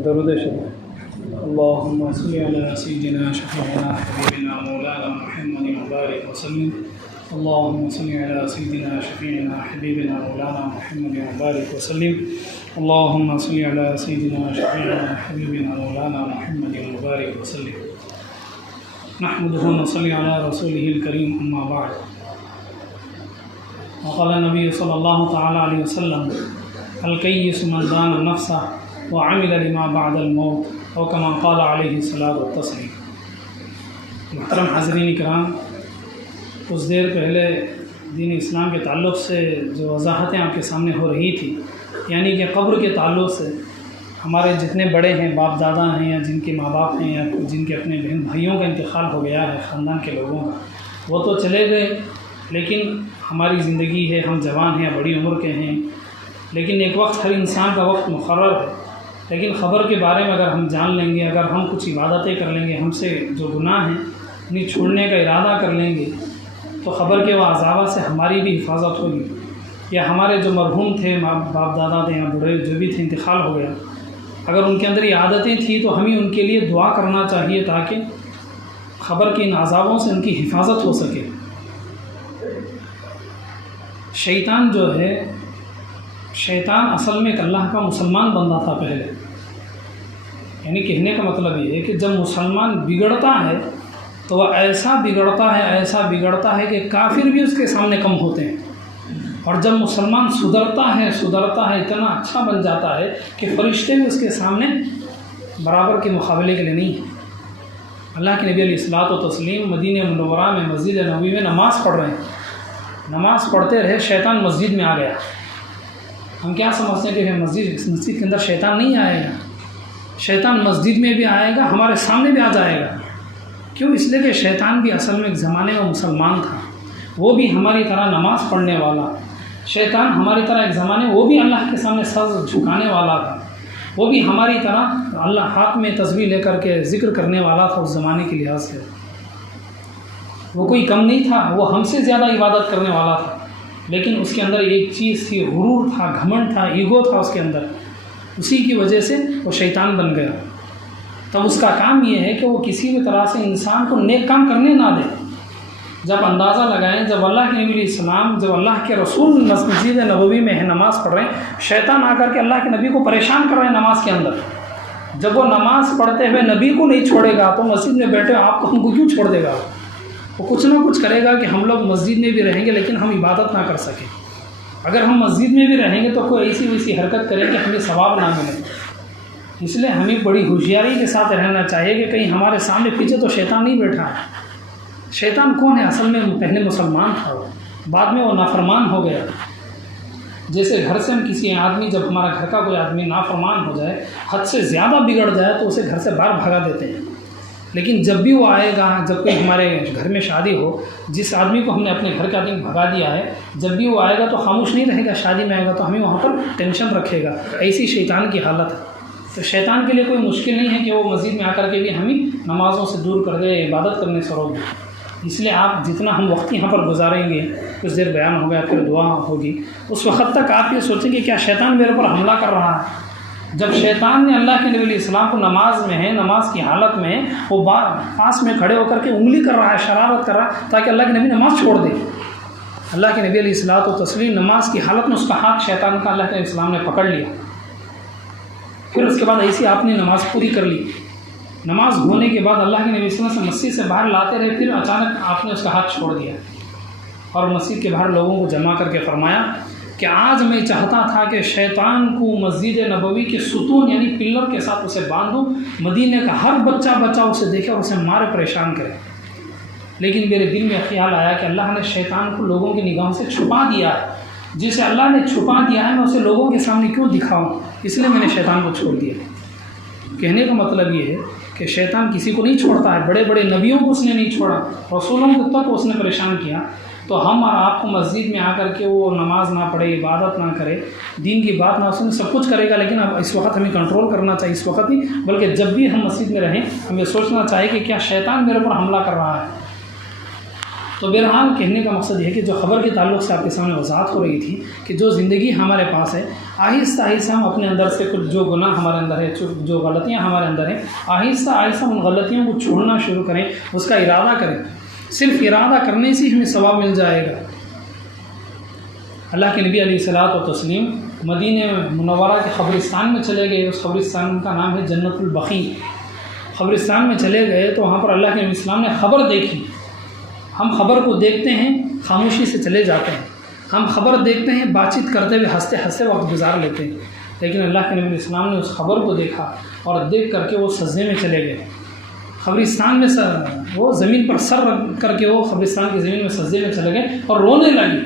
درود شریف اللهم صل على سيدنا شفيعنا حبيبنا مولانا محمد وبارك وسلم اللهم صل على سيدنا شفيعنا حبيبنا مولانا محمد وبارك وسلم اللهم صل على سيدنا شفيعنا حبيبنا مولانا محمد وبارك وسلم نحمده ونصلي على رسوله الكريم أما بعد. وقال النبي صلى الله تعالى عليه وسلم الكيس من دان نفسه وعمل لما بعد الموت او كما قال علیہ الصلاۃ والتسلیم. محترم حاضرین کرام، کچھ دیر پہلے دین اسلام کے تعلق سے جو وضاحتیں آپ کے سامنے ہو رہی تھی، یعنی کہ قبر کے تعلق سے ہمارے جتنے بڑے ہیں، باپ دادا ہیں یا جن کے ماں باپ ہیں یا جن کے اپنے بہن بھائیوں کا انتقال ہو گیا ہے خاندان کے لوگوں کا، وہ تو چلے گئے، لیکن ہماری زندگی ہے، ہم جوان ہیں، بڑی عمر کے ہیں، لیکن ایک وقت ہر انسان کا وقت مقرر ہے. لیکن خبر کے بارے میں اگر ہم جان لیں گے، اگر ہم کچھ عبادتیں کر لیں گے، ہم سے جو گناہ ہیں انہیں چھوڑنے کا ارادہ کر لیں گے، تو خبر کے وہ عذاب سے ہماری بھی حفاظت ہوگی. یا ہمارے جو مرحوم تھے، باپ دادا تھے یا بوڑھے جو بھی تھے، انتقال ہو گیا، اگر ان کے اندر یہ عادتیں تھیں تو ہمیں ان کے لیے دعا کرنا چاہیے تاکہ خبر کے ان عذابوں سے ان کی حفاظت ہو سکے. شیطان جو ہے، شیطان اصل میں ایک اللہ کا مسلمان بندہ تھا پہلے. یعنی کہنے کا مطلب یہ ہے کہ جب مسلمان بگڑتا ہے تو وہ ایسا بگڑتا ہے کہ کافر بھی اس کے سامنے کم ہوتے ہیں، اور جب مسلمان سدھرتا ہے اتنا اچھا بن جاتا ہے کہ فرشتے بھی اس کے سامنے برابر کے مقابلے کے لیے نہیں ہیں. اللہ کے نبی علیہ الصلاۃ والتسلیم مدینہ منورہ میں مسجد نبوی میں نماز پڑھ رہے ہیں، نماز پڑھتے رہے، شیطان مسجد میں آ گیا. ہم کیا سمجھتے ہیں کہ مسجد کے اندر شیطان نہیں آئے گا؟ شیطان مسجد میں بھی آئے گا، ہمارے سامنے بھی آ جائے گا. کیوں؟ اس لیے کہ شیطان بھی اصل میں ایک زمانے میں مسلمان تھا، وہ بھی ہماری طرح نماز پڑھنے والا. شیطان ہماری طرح ایک زمانے وہ بھی اللہ کے سامنے سر جھکانے والا تھا، وہ بھی ہماری طرح اللہ ہاتھ میں تسبیح لے کر کے ذکر کرنے والا تھا. اس زمانے کے لحاظ سے وہ کوئی کم نہیں تھا، وہ ہم سے زیادہ عبادت کرنے والا تھا. لیکن اس کے اندر ایک چیز تھی، غرور تھا، گھمنڈ تھا، ایگو تھا اس کے اندر. اسی کی وجہ سے وہ شیطان بن گیا. تب اس کا کام یہ ہے کہ وہ کسی بھی طرح سے انسان کو نیک کام کرنے نہ دے. جب اندازہ لگائیں، جب اللہ کے نبی علیہ السلام، جب اللہ کے رسول مسجد نبوی میں ہے، نماز پڑھ رہے ہیں، شیطان آ کر کے اللہ کے نبی کو پریشان کر رہے ہیں نماز کے اندر. جب وہ نماز پڑھتے ہوئے نبی کو نہیں چھوڑے گا تو مسجد میں بیٹھے آپ کو ہم کو کیوں چھوڑ دے گا؟ وہ کچھ نہ کچھ کرے گا کہ ہم لوگ مسجد میں بھی رہیں گے لیکن ہم عبادت نہ کر سکیں. اگر ہم مسجد میں بھی رہیں گے تو کوئی ایسی ویسی حرکت کریں کہ ہمیں ثواب نہ ملے. اس لیے ہمیں بڑی ہوشیاری کے ساتھ رہنا چاہیے کہ کہیں ہمارے سامنے پیچھے تو شیطان نہیں بیٹھا ہے. شیطان کون ہے؟ اصل میں پہلے مسلمان تھا، وہ بعد میں وہ نافرمان ہو گیا. جیسے گھر سے ہم کسی آدمی، جب ہمارا گھر کا کوئی آدمی نافرمان ہو جائے، حد سے زیادہ بگڑ جائے تو اسے گھر سے باہر بھگا دیتے ہیں. لیکن جب بھی وہ آئے گا، جب کوئی ہمارے گھر میں شادی ہو، جس آدمی کو ہم نے اپنے گھر کے آدمی بھگا دیا ہے، جب بھی وہ آئے گا تو خاموش نہیں رہے گا. شادی میں آئے گا تو ہمیں وہاں پر ٹینشن رکھے گا. ایسی شیطان کی حالت ہے. تو شیطان کے لیے کوئی مشکل نہیں ہے کہ وہ مسجد میں آ کر کے بھی ہمیں نمازوں سے دور کر دے، عبادت کرنے سے روک دے. اس لیے آپ جتنا ہم وقت یہاں پر گزاریں گے، کچھ دیر بیان ہوگا، پھر دعا ہوگی، اس وقت تک آپ یہ سوچیں کہ کیا شیطان میرے پر حملہ کر رہا ہے. جب شیطان نے اللہ کے نبی علیہ السلام کو نماز میں ہے، نماز کی حالت میں وہ پاس میں کھڑے ہو کر کے انگلی کر رہا ہے، شرارت کر رہا ہے تاکہ اللہ کے نبی نماز چھوڑ دے. اللہ کے نبی علیہ الصلاۃ والتسلیم نماز کی حالت میں اس کا ہاتھ شیطان کا اللہ کے نبی السلام نے پکڑ لیا. پھر اس کے بعد ایسی آپ نے نماز پوری کر لی. نماز ہونے کے بعد اللہ کے نبی صلی اللہ علیہ وسلم مسجد سے باہر لاتے رہے، پھر اچانک آپ نے اس کا ہاتھ چھوڑ دیا اور مسجد کے باہر لوگوں کو جمع کر کے فرمایا کہ آج میں چاہتا تھا کہ شیطان کو مسجد نبوی کے ستون یعنی پلر کے ساتھ اسے باندھوں، مدینہ کا ہر بچہ اسے دیکھے اور اسے مارے، پریشان کرے. لیکن میرے دل میں خیال آیا کہ اللہ نے شیطان کو لوگوں کی نگاہوں سے چھپا دیا ہے. جسے اللہ نے چھپا دیا ہے میں اسے لوگوں کے سامنے کیوں دکھاؤں؟ اس لیے میں نے شیطان کو چھوڑ دیا. کہنے کا مطلب یہ ہے کہ شیطان کسی کو نہیں چھوڑتا ہے. بڑے بڑے نبیوں کو اس نے نہیں چھوڑا، رسولوں کو تک اس نے پریشان کیا. تو ہم اور آپ کو مسجد میں آ کر کے وہ نماز نہ پڑھے، عبادت نہ کرے، دین کی بات نہ سنے، سب کچھ کرے گا، لیکن اب اس وقت ہمیں کنٹرول کرنا چاہیے. اس وقت نہیں بلکہ جب بھی ہم مسجد میں رہیں ہمیں سوچنا چاہیے کہ کیا شیطان میرے پر حملہ کر رہا ہے. تو بہرحال کہنے کا مقصد یہ ہے کہ جو خبر کے تعلق سے آپ کے سامنے وضاحت ہو رہی تھی کہ جو زندگی ہمارے پاس ہے، آہستہ آہستہ ہم اپنے اندر سے کچھ جو گناہ ہمارے اندر ہے، جو غلطیاں ہمارے اندر ہیں، آہستہ آہستہ ان غلطیوں کو چھوڑنا شروع کریں، اس کا ارادہ کریں۔ صرف ارادہ کرنے سے ہمیں ثواب مل جائے گا۔ اللہ کے نبی علیہ الصلوۃ والتسلیم مدینہ منورہ کے قبرستان میں چلے گئے، اس قبرستان کا نام ہے جنت البقیع۔ قبرستان میں چلے گئے تو وہاں پر اللہ کے نبی السلام نے خبر دیکھی۔ ہم خبر کو دیکھتے ہیں، خاموشی سے چلے جاتے ہیں، ہم خبر دیکھتے ہیں، بات چیت کرتے ہوئے ہنستے ہنستے وقت گزار لیتے ہیں، لیکن اللہ کے نبی علیہ السلام نے اس خبر کو دیکھا اور دیکھ کر کے وہ سجدے میں چلے گئے۔ قبرستان میں وہ زمین پر سر رکھ کر کے وہ قبرستان کی زمین میں سجدے میں چلے گئے اور رونے لگے،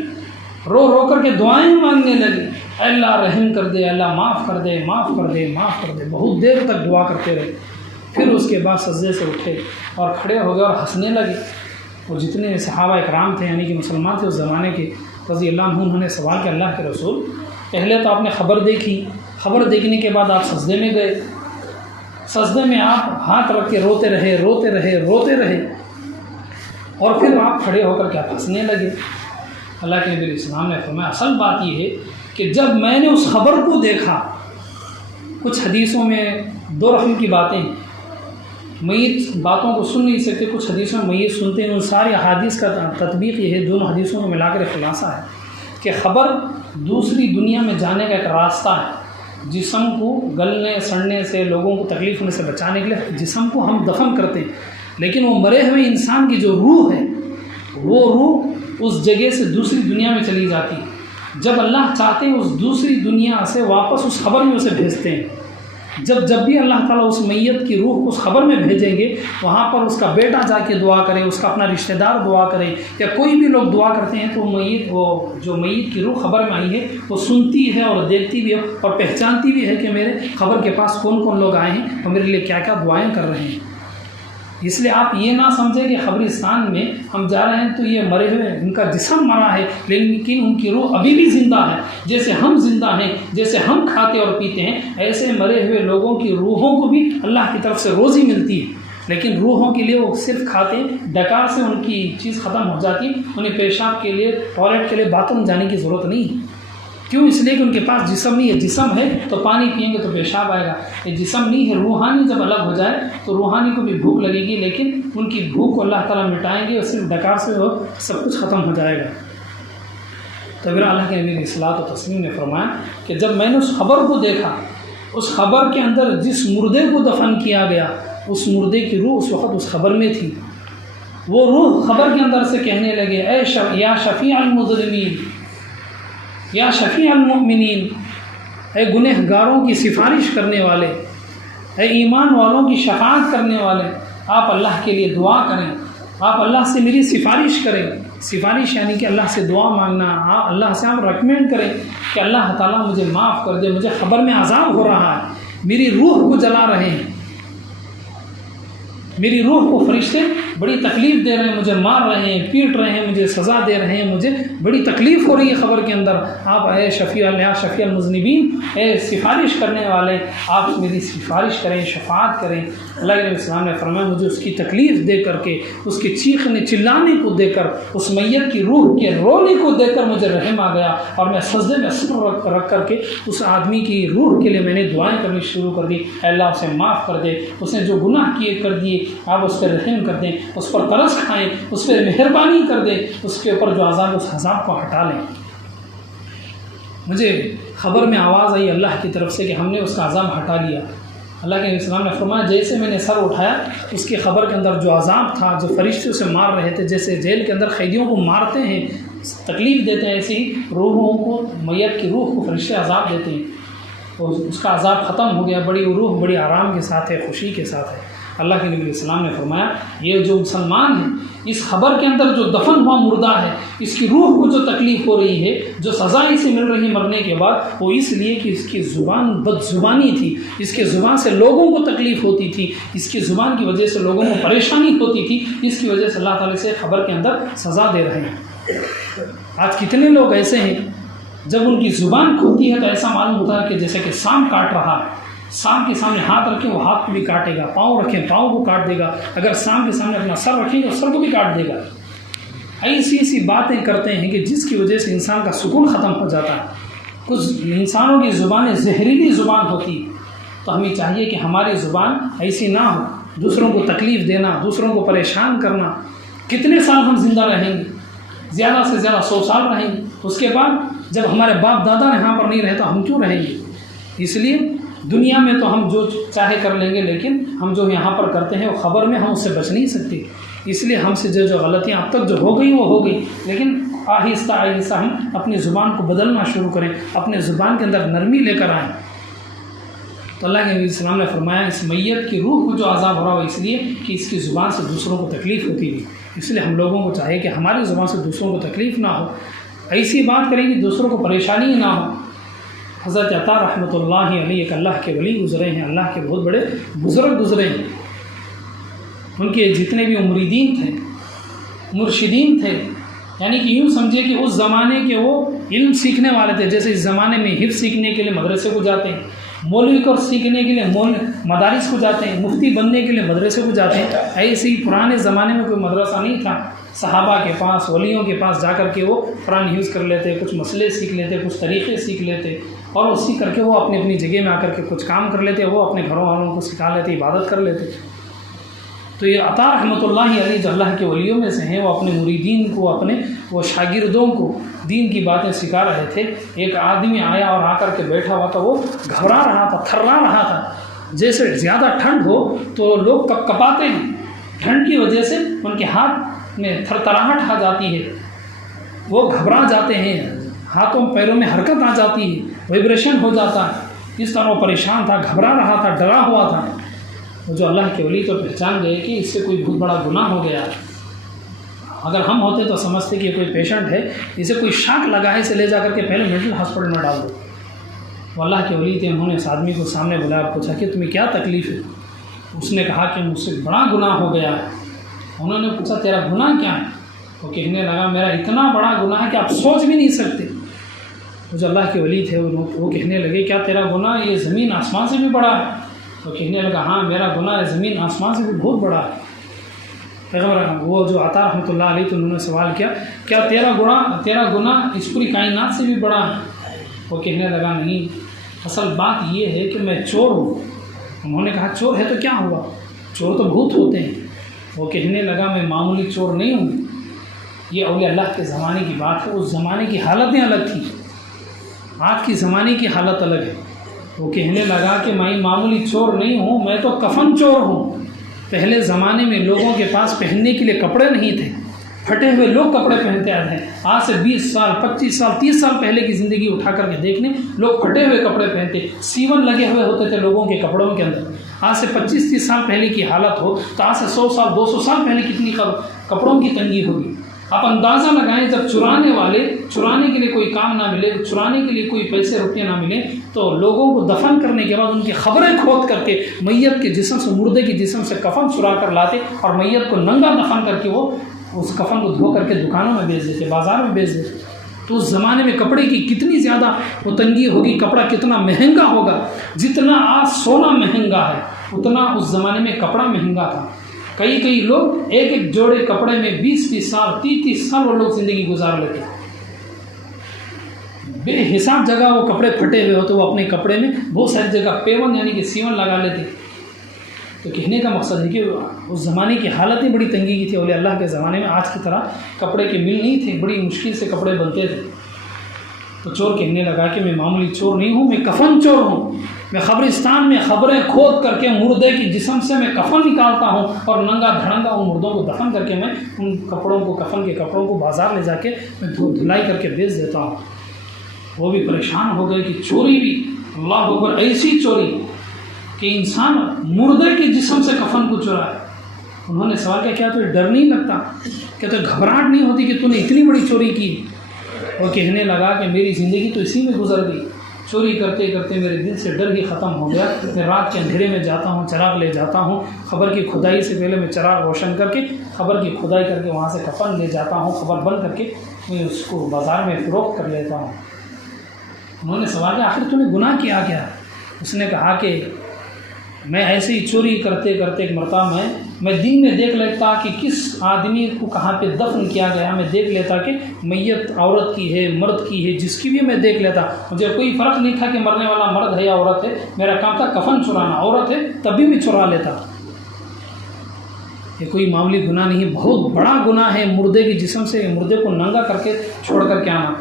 رو رو کر کے دعائیں مانگنے لگے، اے اللہ رحم کر دے، اللہ معاف کر دے، معاف کر دے، معاف کر دے۔ بہت دیر تک دعا کرتے رہے، پھر اس کے بعد سجدے سے اٹھے اور کھڑے ہو گئے اور ہنسنے لگے۔ اور جتنے صحابہ اکرام تھے، یعنی کہ مسلمان تھے اس زمانے کے، رضی اللہ عنہ، انہوں نے سوال کیا، اللہ کے رسول پہلے تو آپ نے خبر دیکھی، خبر دیکھنے کے بعد آپ سجدے میں گئے، سجدے میں آپ ہاتھ رکھ کے روتے رہے روتے رہے روتے رہے، اور پھر آپ کھڑے ہو کر کے آپ ہنسنے لگے۔ اللہ کے نبی علیہ السلام نے فرمایا اصل بات یہ ہے کہ جب میں نے اس خبر کو دیکھا، کچھ حدیثوں میں دو رقم کی باتیں، میت باتوں کو سن نہیں سکتے، کچھ حدیثوں میں میت سنتے ہیں، ان ساری احادیث کا تطبیق یہ ہے، دونوں حدیثوں کو ملا کر خلاصہ ہے کہ خبر دوسری دنیا میں جانے کا ایک راستہ ہے۔ جسم کو گلنے سڑنے سے، لوگوں کو تکلیف ہونے سے بچانے کے لیے جسم کو ہم دفن کرتے ہیں، لیکن وہ مرے ہوئے انسان کی جو روح ہے، وہ روح اس جگہ سے دوسری دنیا میں چلی جاتی ہے۔ جب اللہ چاہتے ہیں اس دوسری دنیا سے واپس اس خبر میں اسے بھیجتے ہیں۔ جب بھی اللہ تعالیٰ اس میت کی روح کو اس خبر میں بھیجیں گے، وہاں پر اس کا بیٹا جا کے دعا کرے، اس کا اپنا رشتہ دار دعا کرے، یا کوئی بھی لوگ دعا کرتے ہیں، تو وہ جو میت کی روح خبر میں آئی ہے وہ سنتی ہے اور دیکھتی بھی ہے اور پہچانتی بھی ہے کہ میرے خبر کے پاس کون کون لوگ آئے ہیں اور میرے لیے کیا کیا دعائیں کر رہے ہیں۔ اس لیے آپ یہ نہ سمجھیں کہ قبرستان میں ہم جا رہے ہیں تو یہ مرے ہوئے، ان کا جسم مرا ہے لیکن ان کی روح ابھی بھی زندہ ہے۔ جیسے ہم زندہ ہیں، جیسے ہم کھاتے اور پیتے ہیں، ایسے مرے ہوئے لوگوں کی روحوں کو بھی اللہ کی طرف سے روزی ملتی ہے، لیکن روحوں کے لیے وہ صرف کھاتے، ڈکار سے ان کی چیز ختم ہو جاتی، انہیں پیشاب کے لیے، ٹوائلٹ کے لیے باتھ روم جانے کی ضرورت نہیں ہے۔ کیوں؟ اس لیے کہ ان کے پاس جسم نہیں ہے۔ جسم ہے تو پانی پئیں گے تو پیشاب آئے گا، یہ جسم نہیں ہے۔ روحانی جب الگ ہو جائے تو روحانی کو بھی بھوک لگے گی، لیکن ان کی بھوک کو اللہ تعالیٰ مٹائیں گے اور صرف ڈکار سے وہ سب کچھ ختم ہو جائے گا۔ تو پھر اللہ کے نبی علیہ الصلوۃ والتسلیم نے فرمایا کہ جب میں نے اس خبر کو دیکھا، اس خبر کے اندر جس مردے کو دفن کیا گیا، اس مردے کی روح اس وقت اس خبر میں تھی۔ وہ روح خبر کے اندر سے کہنے لگے، اے یا شفیع المذنبین، یا شفیع المؤمنین، اے گنہگاروں کی سفارش کرنے والے، اے ایمان والوں کی شفاعت کرنے والے، آپ اللہ کے لیے دعا کریں، آپ اللہ سے میری سفارش کریں۔ سفارش یعنی کہ اللہ سے دعا مانگنا، اللہ سے آپ ریکمینڈ کریں کہ اللہ تعالیٰ مجھے معاف کر دے، مجھے خبر میں عذاب ہو رہا ہے، میری روح کو جلا رہے ہیں، میری روح کو فرشتے بڑی تکلیف دے رہے ہیں، مجھے مار رہے ہیں، پیٹ رہے ہیں، مجھے سزا دے رہے ہیں، مجھے بڑی تکلیف ہو رہی ہے خبر کے اندر۔ آپ اے شفیع المذنبین، اے سفارش کرنے والے، آپ میری سفارش کریں، شفاعت کریں۔ اللہ کے نبی السلام نے فرمایا مجھے اس کی تکلیف دے کر کے، اس کے چیخنے چلانے کو دے کر، اس میت کی روح کے رونے کو دے کر مجھے رحم آ گیا، اور میں سجدے میں سر رکھ کر کے اس آدمی کی روح کے لیے میں نے دعائیں کرنی شروع کر دی، اے اللہ اسے معاف کر دے، اس نے جو گناہ کیے کر دیے آپ اس پر رحم کر دیں، اس پر ترس کھائیں، اس پر مہربانی کر دیں، اس کے اوپر جو عذاب اس عذاب کو ہٹا لیں۔ مجھے خبر میں آواز آئی اللہ کی طرف سے کہ ہم نے اس کا عذاب ہٹا لیا۔ اللہ کے اسلام نے فرمایا جیسے میں نے سر اٹھایا، اس کی خبر کے اندر جو عذاب تھا، جو فرشتے اسے مار رہے تھے، جیسے جیل کے اندر قیدیوں کو مارتے ہیں، تکلیف دیتے ہیں، ایسے ہی روحوں کو، میت کی روح کو فرشتے عذاب دیتے ہیں، تو اس کا عذاب ختم ہو گیا، بڑی روح بڑی آرام کے ساتھ ہے، خوشی کے ساتھ ہے۔ اللہ کے نبی علیہ السلام نے فرمایا یہ جو مسلمان ہے، اس خبر کے اندر جو دفن ہوا مردہ ہے، اس کی روح کو جو تکلیف ہو رہی ہے، جو سزا اسے مل رہی مرنے کے بعد، وہ اس لیے کہ اس کی زبان بد زبانی تھی، اس کے زبان سے لوگوں کو تکلیف ہوتی تھی، اس کی زبان کی وجہ سے لوگوں کو پریشانی ہوتی تھی، اس کی وجہ سے اللہ تعالیٰ سے خبر کے اندر سزا دے رہے ہیں۔ آج کتنے لوگ ایسے ہیں جب ان کی زبان کھلتی ہے تو ایسا معلوم ہوتا ہے کہ جیسے کہ سانپ کاٹ رہا ہے، سانپ کے سامنے ہاتھ رکھیں وہ ہاتھ کو بھی کاٹے گا، پاؤں رکھیں پاؤں کو کاٹ دے گا، اگر سانپ کے سامنے اپنا سر رکھیں تو سر کو بھی کاٹ دے گا۔ ایسی ایسی باتیں کرتے ہیں کہ جس کی وجہ سے انسان کا سکون ختم ہو جاتا ہے۔ کچھ انسانوں کی زبانیں زہریلی زبان ہوتی ہے، تو ہمیں چاہیے کہ ہماری زبان ایسی نہ ہو، دوسروں کو تکلیف دینا، دوسروں کو پریشان کرنا۔ کتنے سال ہم زندہ رہیں گے؟ زیادہ سے زیادہ 100 سال رہیں گے، اس کے بعد جب ہمارے باپ دادا یہاں پر نہیں رہے تو ہم کیوں رہیں گے؟ اس لیے دنیا میں تو ہم جو چاہے کر لیں گے، لیکن ہم جو یہاں پر کرتے ہیں وہ خبر میں ہم اس سے بچ نہیں سکتے۔ اس لیے ہم سے جو غلطیاں اب تک جو ہو گئی وہ ہو گئی، لیکن آہستہ آہستہ ہم اپنی زبان کو بدلنا شروع کریں، اپنے زبان کے اندر نرمی لے کر آئیں۔ تو اللہ کے نبی صلی اللہ علیہ وسلم نے فرمایا اس میت کی روح کو جو عذاب ہو رہا ہو اس لیے کہ اس کی زبان سے دوسروں کو تکلیف ہوتی ہے، اس لیے ہم لوگوں کو چاہیے کہ ہماری زبان سے دوسروں کو تکلیف نہ ہو، ایسی بات کریں کہ دوسروں کو پریشانی نہ ہو۔ حضرت عطا رحمۃ اللہ علیہ ایک اللہ کے ولی گزرے ہیں، اللہ کے بہت بڑے بزرگ گزرے ہیں۔ ان کے جتنے بھی مریدین تھے، مرشدین تھے، یعنی کہ یوں سمجھے کہ اس زمانے کے وہ علم سیکھنے والے تھے، جیسے اس زمانے میں حفظ سیکھنے کے لیے مدرسے کو جاتے ہیں، مولوی کو سیکھنے کے لیے مدارس کو جاتے ہیں، مفتی بننے کے لیے مدرسے کو جاتے ہیں۔ ایسے ہی پرانے زمانے میں کوئی مدرسہ نہیں تھا، صحابہ کے پاس، ولیوں کے پاس جا کر کے وہ قرآن حفظ کر لیتے، کچھ مسئلے سیکھ لیتے، کچھ طریقے سیکھ لیتے، اور اسی کر کے وہ اپنی اپنی جگہ میں آ کر کے کچھ کام کر لیتے، وہ اپنے گھروں والوں کو سکھا لیتے، عبادت کر لیتے۔ تو یہ عطا رحمۃ اللہ علیہ جو اللہ کے ولیوں میں سے ہیں، وہ اپنے مریدین کو، اپنے وہ شاگردوں کو دین کی باتیں سکھا رہے تھے۔ ایک آدمی آیا اور آ کر کے بیٹھا ہوا تھا، وہ گھبرا رہا تھا، تھرلا رہا تھا، جیسے زیادہ ٹھنڈ ہو تو لوگ کپ کپاتے ہیں، ٹھنڈ کی وجہ سے ان کے ہاتھ میں تھر تھراہٹ آ جاتی ہے، وہ گھبرا جاتے ہیں، ہاتھوں پیروں میں حرکت آ جاتی ہے، وائبریشن ہو جاتا ہے۔ اس طرح وہ پریشان تھا، گھبرا رہا تھا، ڈرا ہوا تھا۔ وہ جو اللہ کے ولی تو پہچان گئے کہ اس سے کوئی بہت بڑا گناہ ہو گیا۔ اگر ہم ہوتے تو سمجھتے کہ کوئی پیشنٹ ہے، اسے کوئی شاک لگا ہے، اسے لے جا کر کے پہلے مینٹل ہاسپٹل میں ڈال دو۔ وہ اللہ کے ولی تھے، انہوں نے اس آدمی کو سامنے بلایا اور پوچھا کہ تمہیں کیا تکلیف ہے؟ اس نے کہا کہ مجھ سے بڑا گناہ ہو گیا ہے۔ انہوں نے پوچھا تیرا گناہ کیا ہے؟ وہ کہنے لگا میرا اتنا بڑا گناہ ہے کہ آپ سوچ بھی نہیں سکتے۔ وہ جو اللہ کے ولی تھے وہ کہنے لگے کیا تیرا گناہ یہ زمین آسمان سے بھی بڑا ہے؟ وہ کہنے لگا ہاں میرا گناہ زمین آسمان سے بھی بہت بڑا ہے۔ پیغمبر وہ جو عطا رحمۃ اللہ علیہ تو انہوں نے سوال کیا کیا تیرا گناہ اس پوری کائنات سے بھی بڑا ہے؟ وہ کہنے لگا نہیں، اصل بات یہ ہے کہ میں چور ہوں۔ انہوں نے کہا چور ہے تو کیا ہوا؟ چور تو بہت ہوتے ہیں۔ وہ کہنے لگا میں معمولی چور نہیں ہوں۔ یہ اولیاء اللہ کے زمانے کی بات ہے، اس زمانے کی حالتیں الگ تھیں، آج کی زمانے کی حالت الگ ہے۔ وہ کہنے لگا کہ میں معمولی چور نہیں ہوں، میں تو کفن چور ہوں۔ پہلے زمانے میں لوگوں کے پاس پہننے کے لیے کپڑے نہیں تھے، پھٹے ہوئے لوگ کپڑے پہنتے آتے ہیں۔ آج سے 20 سال 25 سال 30 سال پہلے کی زندگی اٹھا کر کے دیکھنے، لوگ پھٹے ہوئے کپڑے پہنتے، سیون لگے ہوئے ہوتے تھے لوگوں کے کپڑوں کے اندر۔ آج سے 25-30 سال پہلے کی حالت ہو تو آج سے 100 سال 200 سال پہلے کتنی کپڑوں کی تنگی ہوگی۔ آپ اندازہ لگائیں جب چرانے کے لیے کوئی کام نہ ملے، چرانے کے لیے کوئی پیسے روپیے نہ ملیں، تو لوگوں کو دفن کرنے کے بعد ان کی خبریں کھود کر کے میت کے جسم سے، مردے کے جسم سے کفن چرا کر لاتے اور میت کو ننگا دفن کر کے وہ اس کفن کو دھو کر کے دکانوں میں بیچ دیتے، بازار میں بیچ دیتے۔ تو اس زمانے میں کپڑے کی کتنی زیادہ وہ تنگی ہوگی، کپڑا کتنا مہنگا ہوگا۔ جتنا آج سونا مہنگا ہے اتنا اس زمانے میں کپڑا مہنگا تھا۔ کئی لوگ ایک جوڑے کپڑے میں 20 سال 30 سال وہ لوگ زندگی گزار لیتے، بے حساب جگہ وہ کپڑے پھٹے ہوئے ہوتے، وہ اپنے کپڑے میں بہت ساری جگہ پیون یعنی کہ سیون لگا لیتے۔ تو کہنے کا مقصد ہے کہ اس زمانے کی حالتیں بڑی تنگی کی تھی۔ اولیاء اللہ کے زمانے میں آج کی طرح کپڑے کے مل نہیں تھے، بڑی مشکل سے کپڑے بنتے تھے۔ تو چور کہنے لگا کہ میں معمولی چور نہیں ہوں، میں کفن چور ہوں۔ میں قبرستان میں خبریں کھود کر کے مردے کی جسم سے میں کفن نکالتا ہوں اور ننگا دھڑنگا ان مردوں کو دفن کر کے میں ان کپڑوں کو، کفن کے کپڑوں کو بازار لے جا کے میں دھلائی کر کے بیچ دیتا ہوں۔ وہ بھی پریشان ہو گئے کہ چوری بھی، اللہ اکبر، ایسی چوری کہ انسان مردے کے جسم سے کفن کو چرائے۔ انہوں نے سوال کیا کیا تجھے ڈر نہیں لگتا، کیا تجھے گھبراہٹ نہیں ہوتی کہ تو نے اتنی بڑی چوری کی؟ وہ کہنے لگا کہ میری زندگی تو اسی میں گزر گئی، چوری کرتے کرتے میرے دل سے ڈر ہی ختم ہو گیا۔ میں رات کے اندھیرے میں جاتا ہوں، چراغ لے جاتا ہوں، خبر کی کھدائی سے پہلے میں چراغ روشن کر کے خبر کی کھدائی کر کے وہاں سے کفن لے جاتا ہوں، خبر بند کر کے میں اس کو بازار میں فروخت کر لیتا ہوں۔ انہوں نے سوال کیا آخر تو نے گناہ کیا کیا؟ اس نے کہا کہ میں ایسے ہی چوری کرتے کرتے ایک مرتبہ میں دن میں دیکھ لیتا کہ کس آدمی کو کہاں پہ دفن کیا گیا، میں دیکھ لیتا کہ میت عورت کی ہے مرد کی ہے، جس کی بھی میں دیکھ لیتا، مجھے کوئی فرق نہیں تھا کہ مرنے والا مرد ہے یا عورت ہے، میرا کام تھا کفن چرانا، عورت ہے تبھی بھی چرا لیتا۔ یہ کوئی معمولی گناہ نہیں، بہت بڑا گناہ ہے مردے کی جسم سے مردے کو ننگا کر کے چھوڑ کر کے آنا۔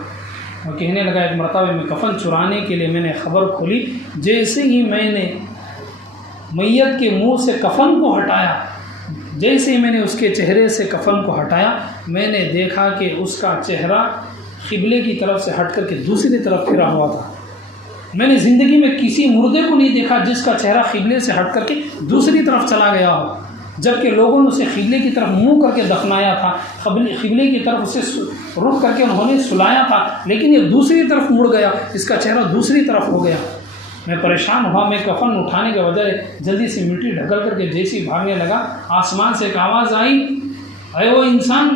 اور کہنے لگا ایک مرتبہ میں کفن چرانے کے لیے میں نے خبر کھولی، جیسے ہی میں نے میت کے منہ سے کفن کو ہٹایا، جیسے ہی میں نے اس کے چہرے سے کفن کو ہٹایا، میں نے دیکھا کہ اس کا چہرہ قبلے کی طرف سے ہٹ کر کے دوسری طرف پھرا ہوا تھا۔ میں نے زندگی میں کسی مردے کو نہیں دیکھا جس کا چہرہ قبلے سے ہٹ کر کے دوسری طرف چلا گیا ہو، جبکہ لوگوں نے اسے قبلے کی طرف منہ کر کے دفنایا تھا، قبلے کی طرف اسے رخ کر کے انہوں نے سلایا تھا، لیکن یہ دوسری طرف مڑ گیا، اس کا چہرہ دوسری طرف ہو گیا۔ میں پریشان ہوا، میں کفن اٹھانے کے بجائے جلدی سے مٹی ڈھکل کر کے جیسی بھاگنے لگا، آسمان سے ایک آواز آئی، اے وہ انسان،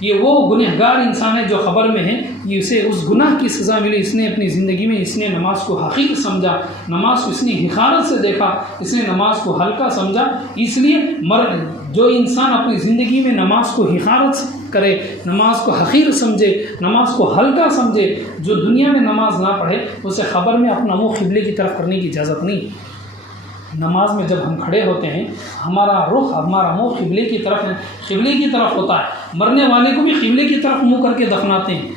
یہ وہ گنہگار انسان ہے جو خبر میں ہے، یہ اسے اس گناہ کی سزا ملی، اس نے اپنی زندگی میں اس نے نماز کو حقیر سمجھا، نماز کو اس نے حقارت سے دیکھا، اس نے نماز کو ہلکا سمجھا، اس لیے جو انسان اپنی زندگی میں نماز کو حقارت کرے، نماز کو حقیر سمجھے، نماز کو ہلکا سمجھے، جو دنیا میں نماز نہ پڑھے، اسے خبر میں اپنا منہ قبلے کی طرف کرنے کی اجازت نہیں۔ نماز میں جب ہم کھڑے ہوتے ہیں، ہمارا رخ، ہمارا منہ قبلے کی طرف ہوتا ہے، مرنے والے کو بھی قبلے کی طرف منہ کر کے دفناتے ہیں۔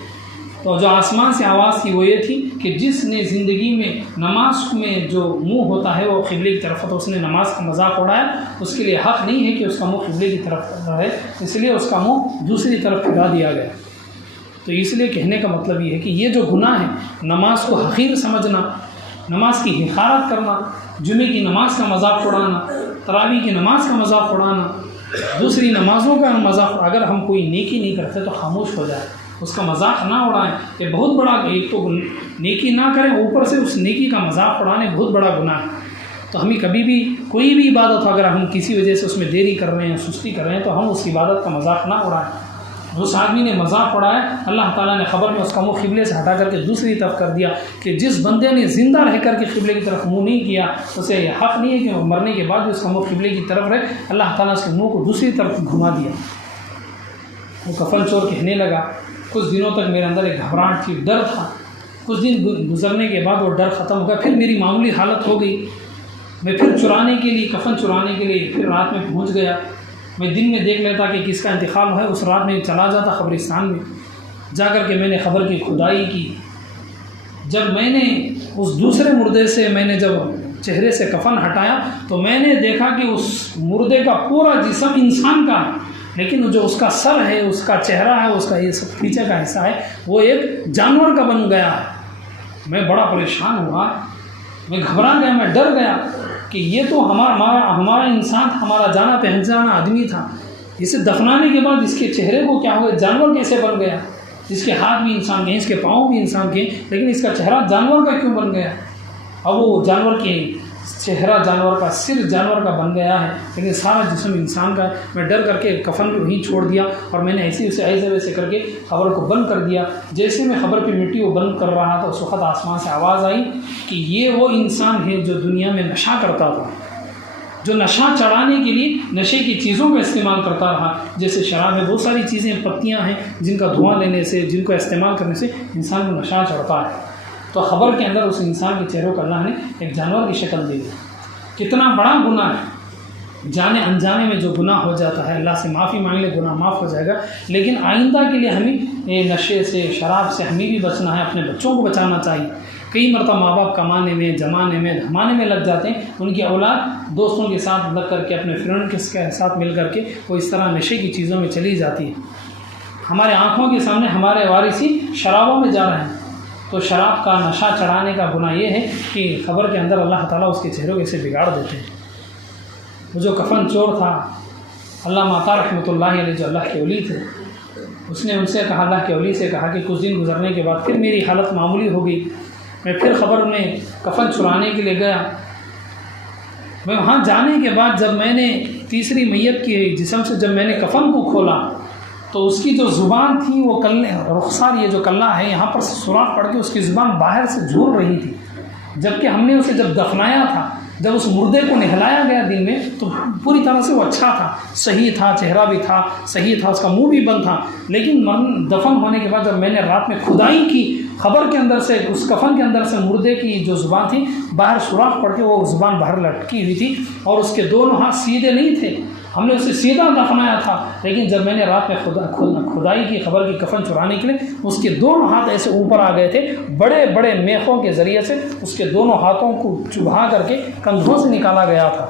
تو جو آسمان سے آواز تھی وہ یہ تھی کہ جس نے زندگی میں نماز میں جو منہ ہوتا ہے وہ قبلے کی طرف ہوتا ہے، اس نے نماز کا مذاق اڑایا، اس کے لیے حق نہیں ہے کہ اس کا منہ قبلے کی طرف رہے، اس لیے اس کا منہ دوسری طرف پھرا دیا گیا۔ تو اس لیے کہنے کا مطلب یہ ہے کہ یہ جو گناہ ہے، نماز کو حقیر سمجھنا، نماز کی حقارت کرنا، جمعے کی نماز کا مذاق اڑانا، تراویح کی نماز کا مذاق اڑانا، دوسری نمازوں کا مذاق، اگر ہم کوئی نیکی نہیں کرتے تو خاموش ہو جائے، اس کا مذاق نہ اڑائیں، یہ بہت بڑا، ایک تو نیکی نہ کریں، اوپر سے اس نیکی کا مذاق اڑانے بہت بڑا گناہ ہے۔ تو ہمیں کبھی بھی کوئی بھی عبادت ہو، اگر ہم کسی وجہ سے اس میں دیری کر رہے ہیں، سستی کر رہے ہیں، تو ہم اس عبادت کا مذاق نہ اڑائیں۔ اس آدمی نے مذاق اڑایا، اللہ تعالیٰ نے خبر میں اس کا منہ قبلے سے ہٹا کر کے دوسری طرف کر دیا کہ جس بندے نے زندہ رہ کر کے قبلے کی طرف منہ نہیں کیا، اسے یہ حق نہیں ہے کہ وہ مرنے کے بعد بھی اس کا منہ قبلے کی طرف رہے۔ اللہ تعالیٰ اس کے منہ کو دوسری طرف گھما دیا۔ وہ کفن چور کہنے لگا، کچھ دنوں تک میرے اندر ایک گھبراہٹ تھی، ڈر تھا، کچھ دن گزرنے کے بعد وہ ڈر ختم ہو گیا، پھر میری معمولی حالت ہو گئی، میں پھر چرانے کے لیے، کفن چرانے کے لیے پھر رات میں پہنچ گیا۔ میں دن میں دیکھ لیتا کہ کس کا انتقال ہے، اس رات میں چلا جاتا قبرستان میں، جا کر کے میں نے خبر کی کھدائی کی۔ جب میں نے اس دوسرے مردے سے میں نے جب چہرے سے کفن ہٹایا تو میں نے دیکھا کہ اس مردے کا پورا جسم انسان کا ہے، لیکن جو اس کا سر ہے، اس کا چہرہ ہے، اس کا یہ سب پیچھے کا حصہ ہے، وہ ایک جانور کا بن گیا ہے۔ میں بڑا پریشان ہوا، میں گھبرا گیا، میں ڈر گیا کہ یہ تو ہمارا انسان تھا، ہمارا جانا پہچانا آدمی تھا، اسے دفنانے کے بعد اس کے چہرے کو کیا ہو گیا، جانور کیسے بن گیا؟ اس کے ہاتھ بھی انسان کے ہیں، اس کے پاؤں بھی انسان کے ہیں، لیکن اس کا چہرہ جانور کا کیوں بن گیا؟ اب وہ جانور کے چہرہ جانور کا، سر جانور کا بن گیا ہے، لیکن سارا جسم انسان کا ہے۔ میں ڈر کر کے کفن کو وہیں چھوڑ دیا اور میں نے ایسے ویسے کر کے خبر کو بند کر دیا۔ جیسے میں خبر پہ مٹی کو بند کر رہا تھا، اس وقت آسمان سے آواز آئی کہ یہ وہ انسان ہے جو دنیا میں نشہ کرتا تھا، جو نشہ چڑھانے کے لیے نشے کی چیزوں کا استعمال کرتا رہا، جیسے شراب ہے، بہت ساری چیزیں، پتیاں ہیں جن کا دھواں لینے سے، جن کو استعمال کرنے سے انسان کو نشہ چڑھتا ہے۔ تو خبر کے اندر اس انسان کے چہروں کو اللہ نے ایک جانور کی شکل دے دی۔ کتنا بڑا گناہ ہے، جانے انجانے میں جو گناہ ہو جاتا ہے، اللہ سے معافی مانگ لے، گناہ معاف ہو جائے گا، لیکن آئندہ کے لیے ہمیں نشے سے، شراب سے ہمیں بھی بچنا ہے، اپنے بچوں کو بچانا چاہیے۔ کئی مرتبہ ماں باپ کمانے میں، جمانے میں، دھمانے میں لگ جاتے ہیں، ان کی اولاد دوستوں کے ساتھ لگ کر کے، اپنے فرینڈ کے ساتھ مل کر کے وہ اس طرح نشے کی چیزوں میں چلی جاتی ہے۔ ہمارے آنکھوں کے سامنے ہمارے وارثی شرابوں میں جا رہے ہیں، تو شراب کا نشہ چڑھانے کا گناہ یہ ہے کہ خبر کے اندر اللہ تعالیٰ اس کے چہروں کو اسے بگاڑ دیتے ہیں۔ وہ جو کفن چور تھا، علامہ عطا رحمۃ اللہ علیہ، جو اللہ کے ولی تھے، اس نے ان سے کہا، اللہ کے ولی سے کہا کہ کچھ دن گزرنے کے بعد پھر میری حالت معمولی ہو گئی، میں پھر خبر میں کفن چرانے کے لیے گیا۔ میں وہاں جانے کے بعد جب میں نے تیسری میت کے جسم سے جب میں نے کفن کو کھولا تو اس کی جو زبان تھی وہ رخسار، یہ جو کلہ ہے، یہاں پر سوراخ پڑ کے اس کی زبان باہر سے جھول رہی تھی، جبکہ ہم نے اسے جب دفنایا تھا، جب اس مردے کو نہلایا گیا دن میں تو پوری طرح سے وہ اچھا تھا، صحیح تھا، چہرہ بھی تھا، صحیح تھا، اس کا منہ بھی بند تھا، لیکن دفن ہونے کے بعد جب میں نے رات میں کھدائی کی، خبر کے اندر سے، اس کفن کے اندر سے مردے کی جو زبان تھی باہر سوراخ پڑ کے وہ زبان باہر لٹکی ہوئی تھی، اور اس کے دونوں ہاتھ سیدھے نہیں تھے، ہم نے اسے سیدھا دفنایا تھا، لیکن جب میں نے رات میں کھدائی کی خبر کی کفن چرانے کے لیے، اس کے دونوں ہاتھ ایسے اوپر آ گئے تھے، بڑے بڑے میخوں کے ذریعے سے اس کے دونوں ہاتھوں کو چبھا کر کے کندھوں سے نکالا گیا تھا۔